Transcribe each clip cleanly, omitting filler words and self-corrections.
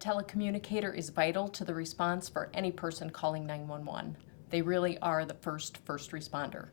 telecommunicator is vital to the response for any person calling 911. They really are the first responder.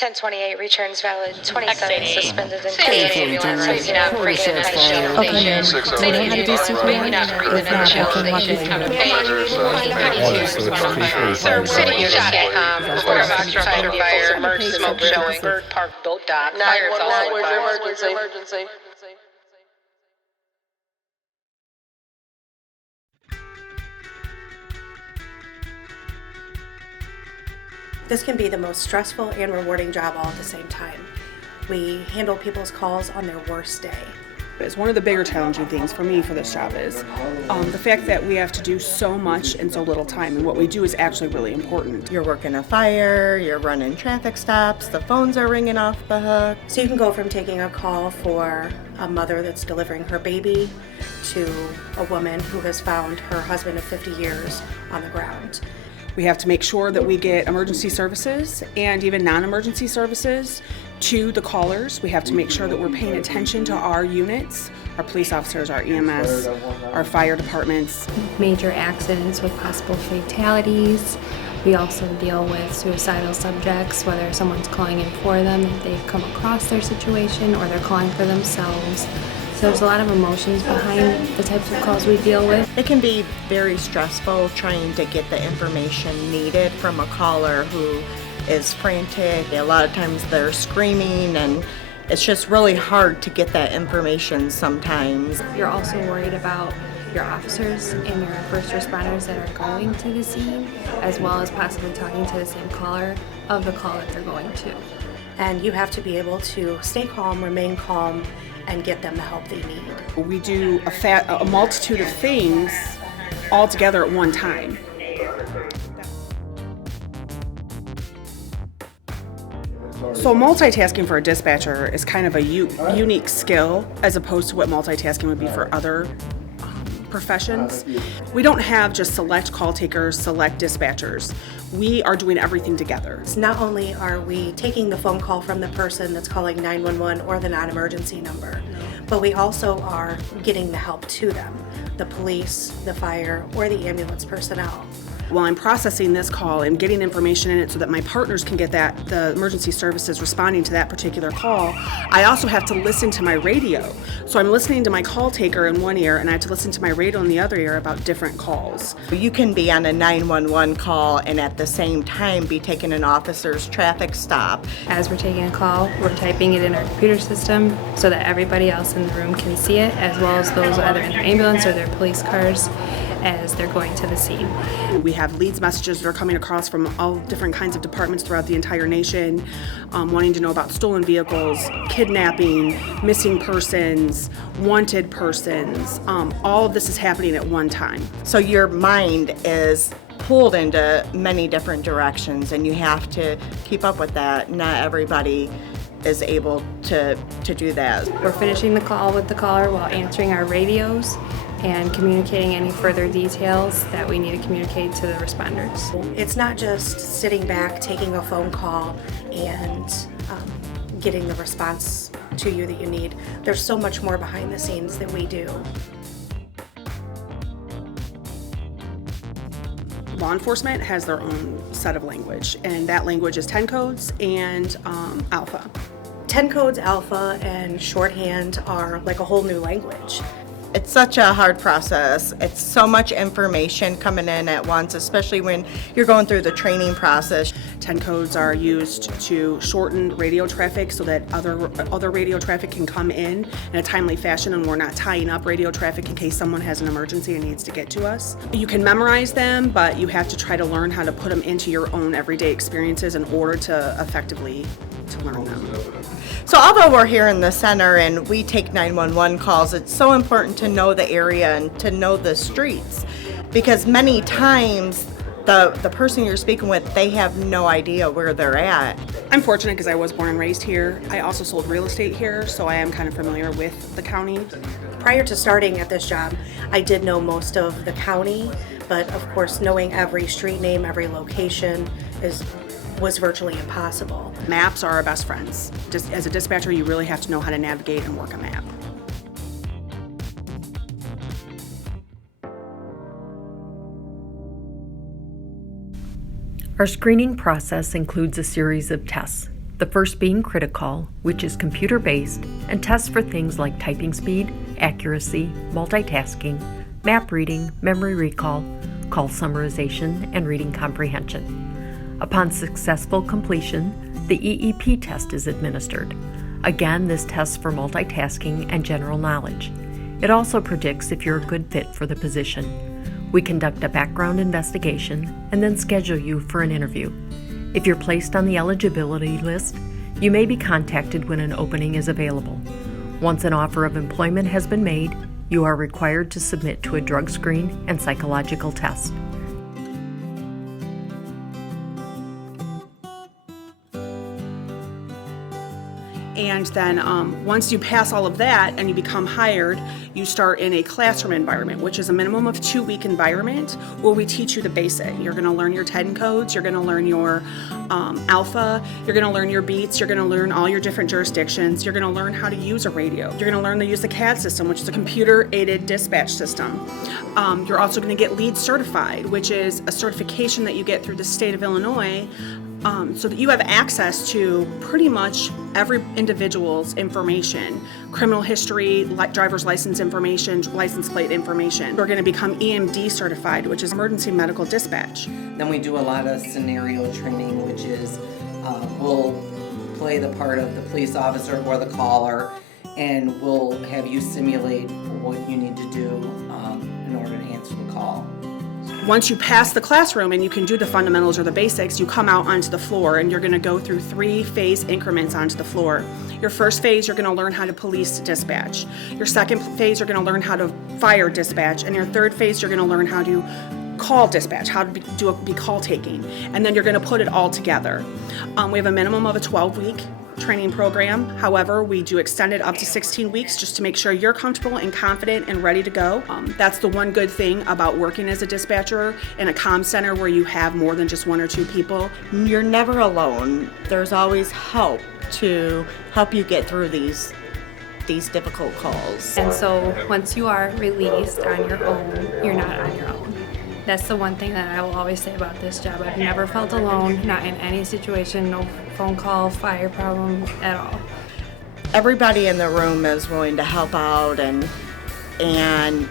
1028 returns valid. 27 suspended and Maybe not breathing in the shell station. Maybe not breathing in the shell station. Sir, city shot. Quarter of occupied fire. Emergency smoke showing. Bird Park boat dock. 911, where's your emergency? This can be the most stressful and rewarding job all at the same time. We handle people's calls on their worst day. It's one of the bigger challenging things for me for this job is the fact that we have to do so much in so little time, and what we do is actually really important. You're working a fire, you're running traffic stops, the phones are ringing off the hook. So you can go from taking a call for a mother that's delivering her baby to a woman who has found her husband of 50 years on the ground. We have to make sure that we get emergency services and even non-emergency services to the callers. We have to make sure that we're paying attention to our units, our police officers, our EMS, our fire departments. Major accidents with possible fatalities. We also deal with suicidal subjects, whether someone's calling in for them, if they've come across their situation, or they're calling for themselves. So there's a lot of emotions behind the types of calls we deal with. It can be very stressful trying to get the information needed from a caller who is frantic. A lot of times they're screaming, and it's just really hard to get that information sometimes. You're also worried about your officers and your first responders that are going to the scene, as well as possibly talking to the same caller of the call that they're going to. And you have to be able to stay calm, remain calm, and get them the help they need. We do a multitude of things all together at one time. So multitasking for a dispatcher is kind of a unique skill as opposed to what multitasking would be for other professions. We don't have just select call takers, select dispatchers. We are doing everything together. Not only are we taking the phone call from the person that's calling 911 or the non-emergency number, but we also are getting the help to them, the police, the fire, or the ambulance personnel. While I'm processing this call and getting information in it so that my partners can get the emergency services responding to that particular call, I also have to listen to my radio. So I'm listening to my call taker in one ear, and I have to listen to my radio in the other ear about different calls. You can be on a 911 call and at the same time be taking an officer's traffic stop. As we're taking a call, we're typing it in our computer system so that everybody else in the room can see it, as well as those either in their ambulance or their police cars as they're going to the scene. We have leads messages that are coming across from all different kinds of departments throughout the entire nation, wanting to know about stolen vehicles, kidnapping, missing persons, wanted persons. All of this is happening at one time. So your mind is pulled into many different directions, and you have to keep up with that. Not everybody is able to do that. We're finishing the call with the caller while answering our radios and communicating any further details that we need to communicate to the responders. It's not just sitting back, taking a phone call, and getting the response to you that you need. There's so much more behind the scenes that we do. Law enforcement has their own set of language, and that language is 10 codes and alpha. 10 codes, alpha, and shorthand are like a whole new language. It's such a hard process. It's so much information coming in at once, especially when you're going through the training process. 10 codes are used to shorten radio traffic so that other radio traffic can come in a timely fashion, and we're not tying up radio traffic in case someone has an emergency and needs to get to us. You can memorize them, but you have to try to learn how to put them into your own everyday experiences in order to effectively learn them. So although we're here in the center and we take 911 calls, it's so important to know the area and to know the streets, because many times the person you're speaking with, they have no idea where they're at. I'm fortunate because I was born and raised here. I also sold real estate here, so I am kind of familiar with the county. Prior to starting at this job, I did know most of the county, but of course knowing every street name, every location was virtually impossible. Maps are our best friends. Just as a dispatcher, you really have to know how to navigate and work a map. Our screening process includes a series of tests. The first being critical, which is computer-based and tests for things like typing speed, accuracy, multitasking, map reading, memory recall, call summarization, and reading comprehension. Upon successful completion, the EEP test is administered. Again, this tests for multitasking and general knowledge. It also predicts if you're a good fit for the position. We conduct a background investigation and then schedule you for an interview. If you're placed on the eligibility list, you may be contacted when an opening is available. Once an offer of employment has been made, you are required to submit to a drug screen and psychological test. And then once you pass all of that and you become hired, you start in a classroom environment, which is a minimum of 2-week environment where we teach you the basic. You're going to learn your 10 codes, you're going to learn your alpha, you're going to learn your beats, you're going to learn all your different jurisdictions, you're going to learn how to use a radio, you're going to learn to use the CAD system, which is a computer-aided dispatch system. You're also going to get LEED certified, which is a certification that you get through the state of Illinois, so that you have access to pretty much every individual's information, criminal history, driver's license information, license plate information. We're going to become EMD certified, which is emergency medical dispatch. Then we do a lot of scenario training, which is we'll play the part of the police officer or the caller, and we'll have you simulate what you need to do in order to answer the call. Once you pass the classroom and you can do the fundamentals or the basics, you come out onto the floor and you're going to go through 3-phase increments onto the floor. Your first phase, you're going to learn how to police dispatch. Your second phase, you're going to learn how to fire dispatch. And your third phase, you're going to learn how to call dispatch, how to be call taking. And then you're going to put it all together. We have a minimum of a 12-week training program. However, we do extend it up to 16 weeks just to make sure you're comfortable and confident and ready to go. That's the one good thing about working as a dispatcher in a comm center where you have more than just 1 or 2 people. You're never alone. There's always help to help you get through these difficult calls. And so once you are released on your own, you're not on your own. That's the one thing that I will always say about this job. I've never felt alone, not in any situation, no phone call, fire problem at all. Everybody in the room is willing to help out, and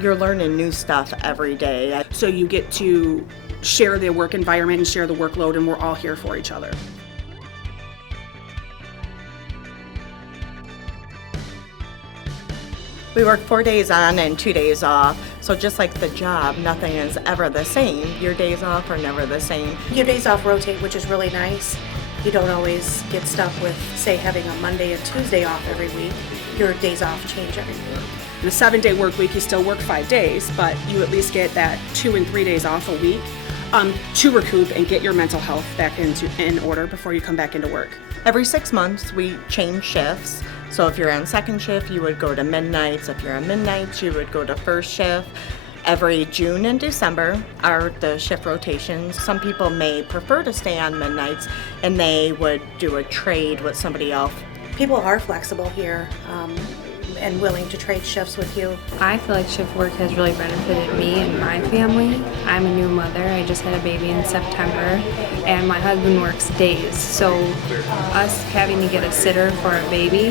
you're learning new stuff every day. So you get to share the work environment and share the workload, and we're all here for each other. We work 4 days on and 2 days off. So just like the job, nothing is ever the same. Your days off are never the same. Your days off rotate, which is really nice. You don't always get stuck with, say, having a Monday and Tuesday off every week. Your days off change every week. In a 7-day work week, you still work 5 days, but you at least get that 2 and 3 days off a week to recoup and get your mental health back in order before you come back into work. Every 6 months, we change shifts. So if you're on second shift, you would go to midnights. If you're on midnights, you would go to first shift. Every June and December are the shift rotations. Some people may prefer to stay on midnights, and they would do a trade with somebody else. People are flexible here and willing to trade shifts with you. I feel like shift work has really benefited me and my family. I'm a new mother. I just had a baby in September, and my husband works days. So us having to get a sitter for a baby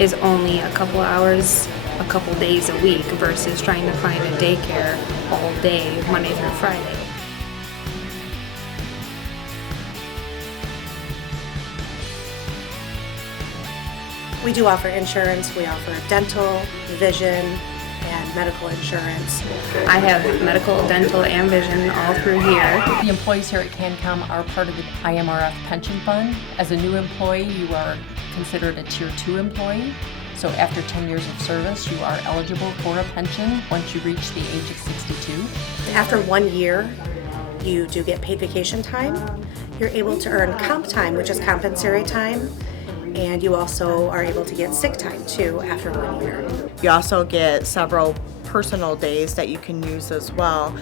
is only a couple hours, a couple days a week versus trying to find a daycare all day, Monday through Friday. We do offer insurance. We offer dental, vision, and medical insurance. I have medical, dental, and vision all through here. The employees here at Kancomm are part of the IMRF pension fund. As a new employee, you are considered a Tier 2 employee. So after 10 years of service, you are eligible for a pension once you reach the age of 62. After 1 year, you do get paid vacation time. You're able to earn comp time, which is compensatory time. And you also are able to get sick time too after 1 year. You also get several personal days that you can use as well.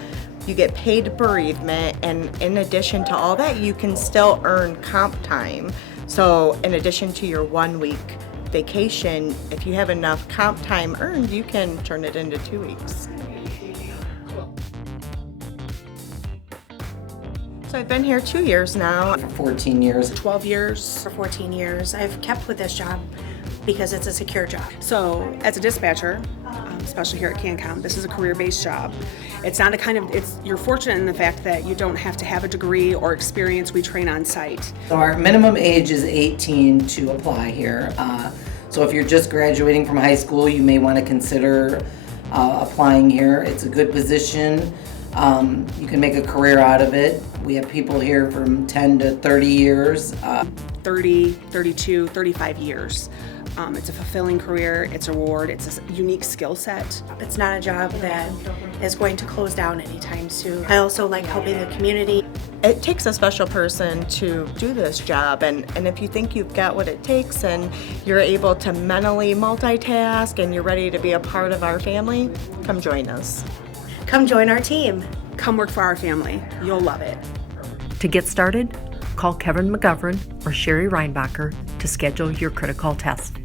You get paid bereavement, and in addition to all that, you can still earn comp time. So in addition to your 1 week vacation, if you have enough comp time earned, you can turn it into 2 weeks. So I've been here 2 years now. For 14 years. 12 years. For 14 years, I've kept with this job because it's a secure job. So as a dispatcher, especially here at Kancomm, this is a career-based job. It's not a kind of, you're fortunate in the fact that you don't have to have a degree or experience. We train on site. So our minimum age is 18 to apply here. So if you're just graduating from high school, you may want to consider applying here. It's a good position. You can make a career out of it. We have people here from 10 to 30 years. 30, 32, 35 years. It's a fulfilling career, it's a reward, it's a unique skill set. It's not a job that is going to close down anytime soon. I also like helping the community. It takes a special person to do this job, and if you think you've got what it takes and you're able to mentally multitask and you're ready to be a part of our family, come join us. Come join our team. Come work for our family. You'll love it. To get started, call Kevin McGovern or Sherry Reinbacher to schedule your critical test.